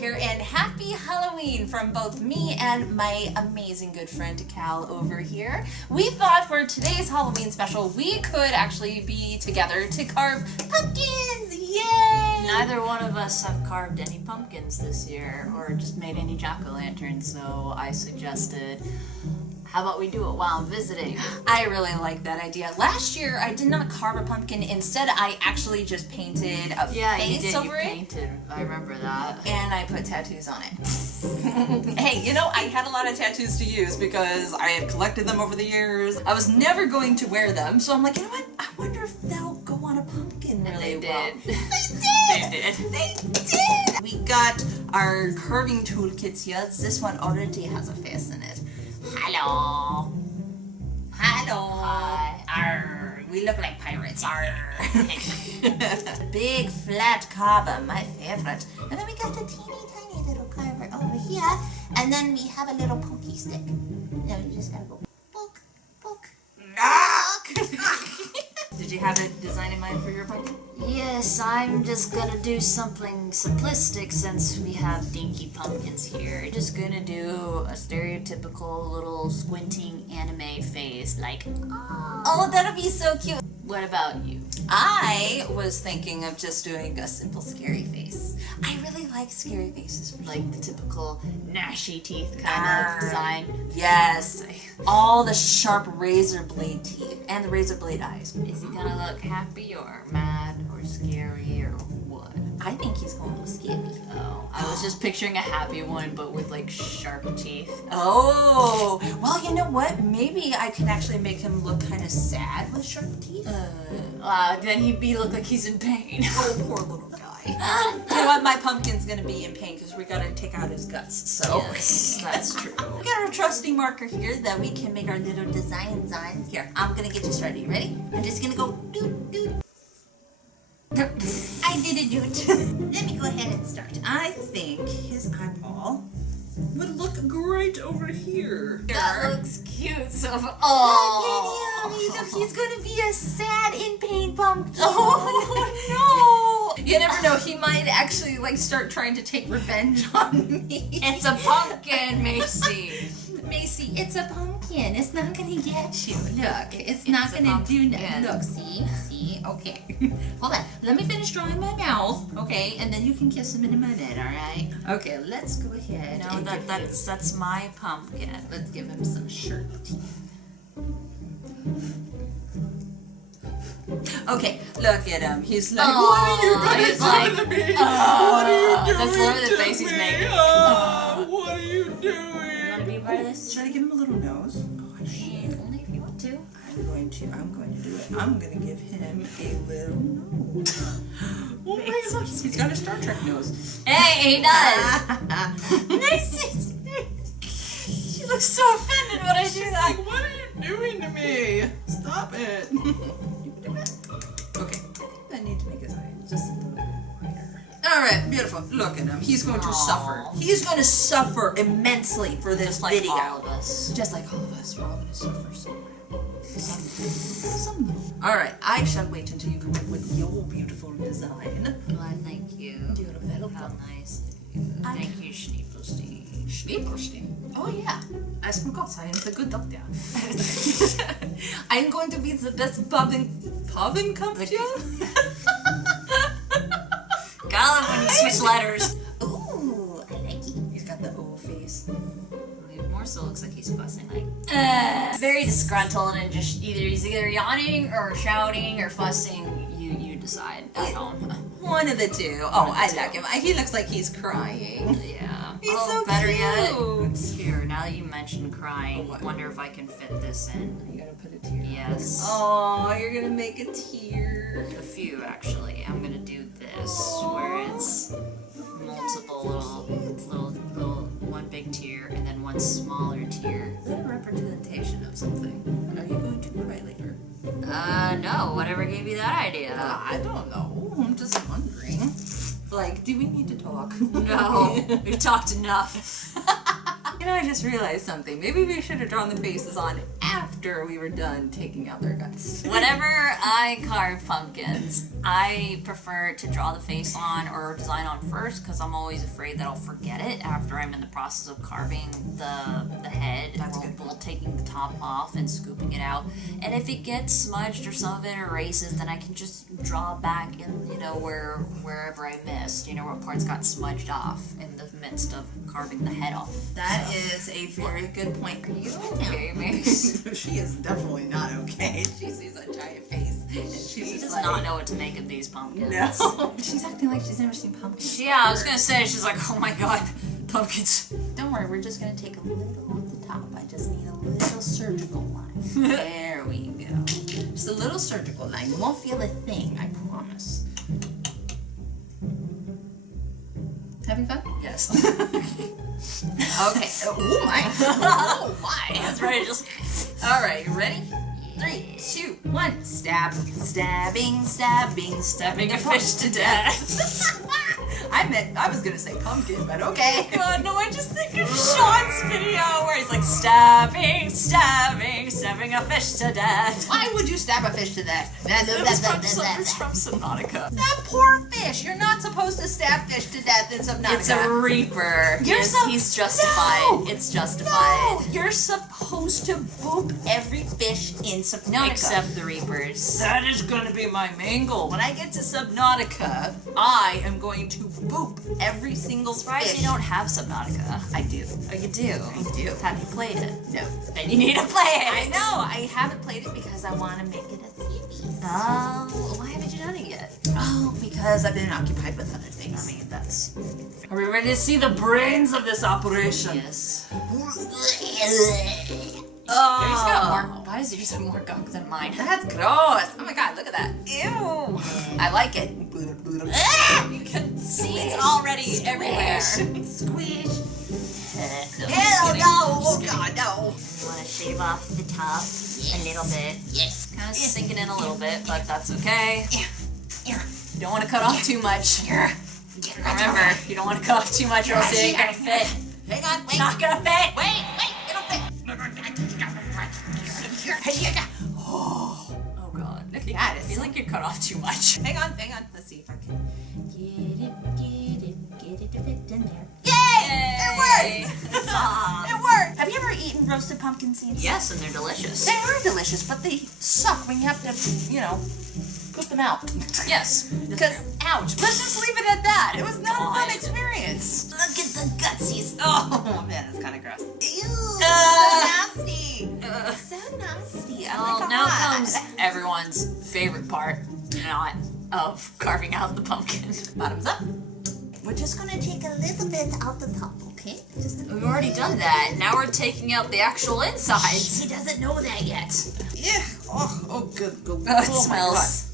here, and happy Halloween from both me and my amazing good friend Cal over here. We thought for today's Halloween special we could actually be together to carve pumpkins! Yay! Neither one of us have carved any pumpkins this year or just made any jack-o'-lanterns, so I suggested, how about we do it while I'm visiting? I really like that idea. Last year, I did not carve a pumpkin. Instead, I actually just painted a face over it. Yeah, you painted. I remember that. And I put tattoos on it. Hey, you know, I had a lot of tattoos to use because I had collected them over the years. I was never going to wear them, so I'm like, you know what? I wonder if they'll go on a pumpkin really well. They did. They did! We got our carving toolkits here. This one already has a face in it. Hello. Hello. Hi. Arr. We look like pirates. Arr. Big flat carver, my favorite. And then we got a teeny tiny little carver over here. And then we have a little pokey stick. Now you just gotta go poke, poke. Did you have a design in mind for your pumpkin? Yes, I'm just gonna do something simplistic since we have dinky pumpkins here. Just gonna do a stereotypical little squinting anime face, like, Oh, that'll be so cute. What about you? I was thinking of just doing a simple scary face. I really like scary faces. Like the typical gnashy teeth kind of design? Yes. All the sharp razor blade teeth and the razor blade eyes. Is he gonna look happy or mad or scary or what? I think he's going to look scary. Oh, I was just picturing a happy one but with like sharp teeth. Oh, well, you know what? Maybe I can actually make him look kind of sad with sharp teeth. Then he'd look like he's in pain. Oh, poor little guy. You know what? My pumpkin's gonna be in pain because we gotta take out his guts. So yes, that's true. We got our trusty marker here that we can make our little designs on. Here, I'm gonna get you started. You ready? I'm just gonna go doot doot. I did a doot. Let me go ahead and start. I think his eyeball would look great over here. That looks cute. So, Look, he's gonna be a sad in pain pumpkin. Oh no! You never know. He might actually like start trying to take revenge on me. It's a pumpkin, Macy. Macy, it's a pumpkin. It's not gonna get you. Look, it's not gonna do nothing. Look, see, okay. Hold on. Let me finish drawing my mouth, okay? And then you can kiss him in my bed, all right? Okay, let's go ahead. No, that's my pumpkin. Let's give him some sharp teeth. Okay, look at him. He's like, what are you doing to me? What are you doing that's literally the face he's making. What are you doing? You want to be part of this? Should I give him a little nose? Oh, I should. Only if you want to. I'm going to do it. I'm going to give him a little nose. Oh my gosh, he's got a Star Trek nose. Hey, he does. Nice. She looks so offended when I do that. Like, what are you doing to me? Stop it. Okay, I need to make his eye just a little bit wider. Alright, beautiful. Look at him. He's going to suffer. He's going to suffer immensely for this Just like video. all of us. Just like all of us. We're all going to suffer somewhere. Alright, I shall wait until you come up with your beautiful design. Why, thank you. How nice of you. Thank you, Schneefelstein. Schneefelstein? Oh yeah. I forgot I am the good doctor. I'm going to be the best pumpkin champion? Gotta love when you switch letters. Ooh, I like it. He's got the O face. He more so looks like he's fussing, like, very disgruntled and just he's either yawning or shouting or fussing. You decide at home. One of the two. Oh, I like him. He looks like he's crying. Yeah. He's so better cute. yet. Here, now that you mentioned crying, wonder if I can fit this in. You gotta put a tear. Yes. Oh, you're gonna make a tear. A few, actually. I'm gonna do this, where it's multiple little, one big tear and then one smaller tear. Is that a representation of something? Are you going to cry later? No. Whatever gave you that idea? I don't know. I'm just wondering. Like, do we need to talk? No. We've talked enough. You know, I just realized something. Maybe we should have drawn the faces on after we were done taking out their guts. Whenever I carve pumpkins, I prefer to draw the face on or design on first because I'm always afraid that I'll forget it after I'm in the process of carving the head. That's a good while taking the top off and scooping it out. And if it gets smudged or some of it erases, then I can just draw back in, you know, wherever I missed, you know, what parts got smudged off in the midst of carving the head off. That is a very good point. Are you Okay, Mace? She is definitely not okay. She sees a giant face. And She does not know what to make of these pumpkins. No. She's acting like she's never seen pumpkins. Yeah, I was gonna say, she's like, oh my god, pumpkins. Don't worry, we're just gonna take a little off the top. I just need a little surgical line. There we go. Just a little surgical line. You won't feel a thing, I promise. Having fun? Yes. Okay. Oh my. Oh my. That's right, just... Alright, you ready? 3, 2, 1. Stab. Stabbing, stabbing, stabbing a fish to death. I was gonna say pumpkin, but okay. Oh god, no, I just think of Sean's video where he's like stabbing a fish to death. Why would you stab a fish to death? It's from Subnautica. That poor fish. You're not supposed to stab fish to death in Subnautica. It's a reaper. He's justified. No! It's justified. No, you're supposed to boop every fish in Subnautica. No, except the reapers. That is going to be my main goal. When I get to Subnautica, I am going to boop every single Surprised fish. you don't have Subnautica. I do. Oh, you do? I do. Have you played it? No. Then you need to play it. I know. I haven't played it because I want to make it a series. Oh, why haven't you done it yet? Oh, because I've been occupied with other things. I mean, that's... Are we ready to see the brains of this operation? Yes. Oh. Yours got more... Why does yours have more gunk than mine? That's gross. Oh my god, look at that. Ew. I like it. You can see it's already everywhere. Squish. No, Ew, no. Oh god, no. You want to shave off the top a little bit. Yes. Kind of sink it in a little bit, but that's okay. Yeah. You don't want to cut off too much. Yeah. Remember, you don't want to cut off too much or else it ain't gonna fit. Hang on, wait. It's not gonna fit. Wait, it'll fit. Oh God. look at that. I feel like you cut off too much. Hang on. Let's see if I can get it to fit in there. Yay! It worked! Aw. It worked! Have you ever eaten roasted pumpkin seeds? Yes, and they're delicious. They are delicious, but they suck when you have to, you know, poop them out. Yes. Because, ouch. Let's just leave it at that. It was not a fun God. experience. Look at the gutsies. Oh, man, that's kind of gross. Ew, so nasty. So nasty. Oh, Well, my now God. comes everyone's favorite part, not of carving out the pumpkin. Bottoms up. We're just going to take a little bit out the top, okay? Just We've already done that. Now we're taking out the actual insides. She doesn't know that yet. Yeah. Oh, good. Oh, it my smells. God.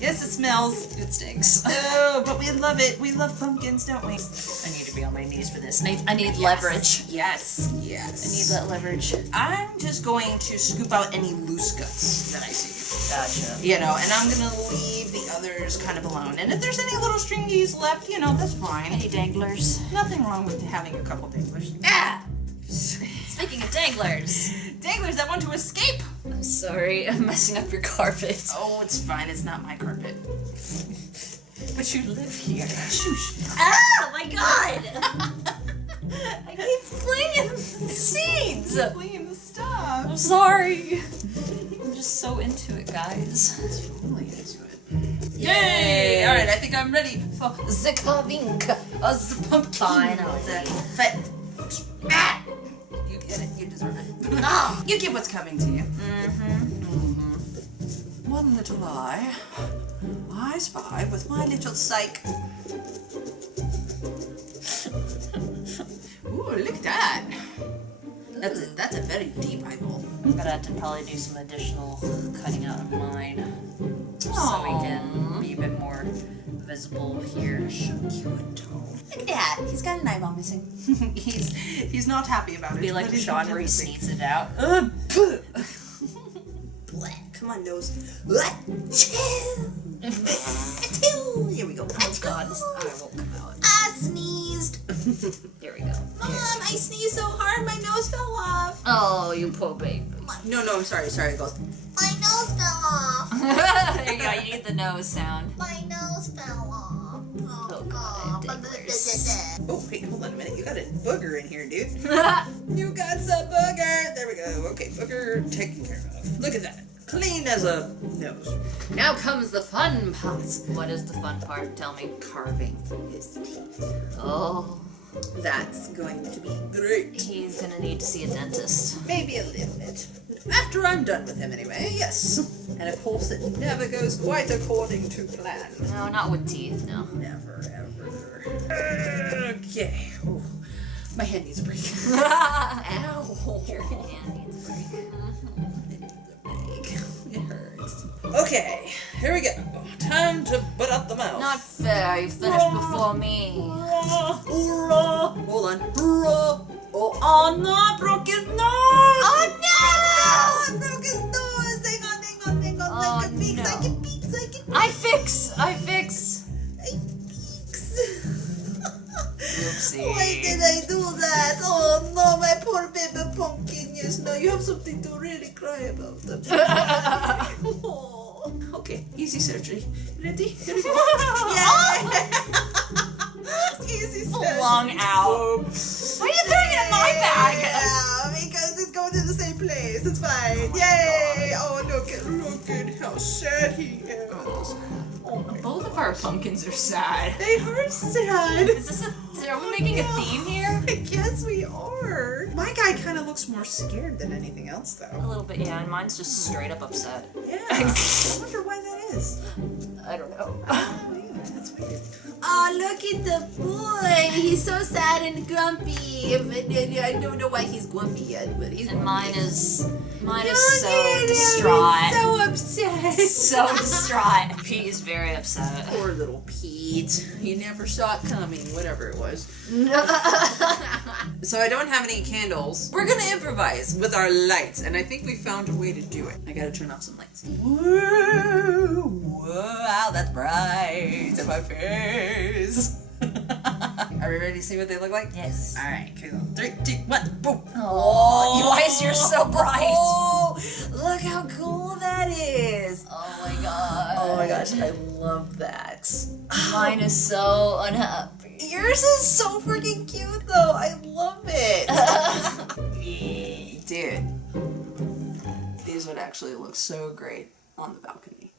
Yes, it smells. It stinks. Oh, but we love it. We love pumpkins, don't we? I need to be on my knees for this. I need leverage. Yes. I need that leverage. I'm just going to scoop out any loose guts that I see. Gotcha. You know, and I'm gonna leave the others kind of alone. And if there's any little stringies left, you know, that's fine. Any danglers? Nothing wrong with having a couple danglers. Ah! Speaking of danglers. Danglers that want to escape! I'm sorry, I'm messing up your carpet. Oh, it's fine. It's not my carpet. But you live here. Shoosh. Ah, my god! I keep flinging the seeds! Clean the stuff. I'm sorry. I'm just so into it, guys. It's really into it. Yay! Alright, I think I'm ready for the carving of the pumpkin. Finally. Ah! You get it. You deserve it. Oh, you get what's coming to you. One little eye, I spy with my little psych. Ooh, look at that. That's a very deep eyeball. I'm gonna have to probably do some additional cutting out of mine. So we can be a bit more visible here. Look at that. He's got an eyeball missing. he's not happy about it. Be like but he's Sean where he missing. sneaks it out. Come on, nose. Here we go. Oh god, this eye won't come out. I sneezed. There we go. Mom, I sneezed so hard my nose fell off. Oh, you poor baby. No, I'm sorry, it goes. My nose fell off. There you go, you need the nose sound. My nose fell off. Oh god, I have ticklers. Oh, wait, hold on a minute. You got a booger in here, dude. You got some booger. There we go. Okay, booger taken care of. Look at that. Clean as a nose. Now comes the fun part. What is the fun part? Tell me. Carving his teeth. Oh, That's going to be great. he's gonna need to see a dentist. Maybe a little bit. After I'm done with him anyway, yes. And of course it never goes quite according to plan. No, not with teeth, no. Never, ever. Okay. Oh, my hand needs a break. Ow. Your hand needs a break. It hurts. Okay, here we go. Time to put out the mouth. Not fair, you finished before me. Hoorah! Hold on. Hoorah! Oh no, I broke his nose! Oh no! I broke his nose! Hang on. Oh, I can fix. I fix. I fix. Oopsie. Why did I do that? Oh no, my poor baby pumpkin. Yes, now you have something to really cry about. Oh. Okay, easy surgery. Ready? Here we go. Yeah! Easy surgery. Long out. Why are you throwing it in my bag? Yeah, because it's going to the same place. It's fine. Yay! Oh, look at how sad he is. Oh my Both of our pumpkins are sad. They are sad. Is this are we making a theme here? I guess we are. My guy kind of looks more scared than anything else, A though. little bit, yeah, and mine's just straight up upset. Yeah. I wonder why that is. I don't know. Oh, yeah, that's weird. Oh, look at the boy. He's so sad and grumpy. I don't know why he's grumpy yet, but he's And mine is so Look at him, distraught. he's so upset. So distraught. Pete is very upset. Poor little Pete. He never saw it coming, whatever it was. So I don't have any candles. We're gonna improvise with our lights, and I think we found a way to do it. I gotta turn off some lights. Whoa, wow, that's bright in my face. Are we ready to see what they look like? Yes. Alright, cool. 3, 2, 1, boom. Oh, why is yours so bright? Oh, look how cool that is. Oh my god. Oh my gosh, I love that. Mine is so unhappy. Yours is so freaking cute though. I love it. Dude. These would actually look so great on the balcony.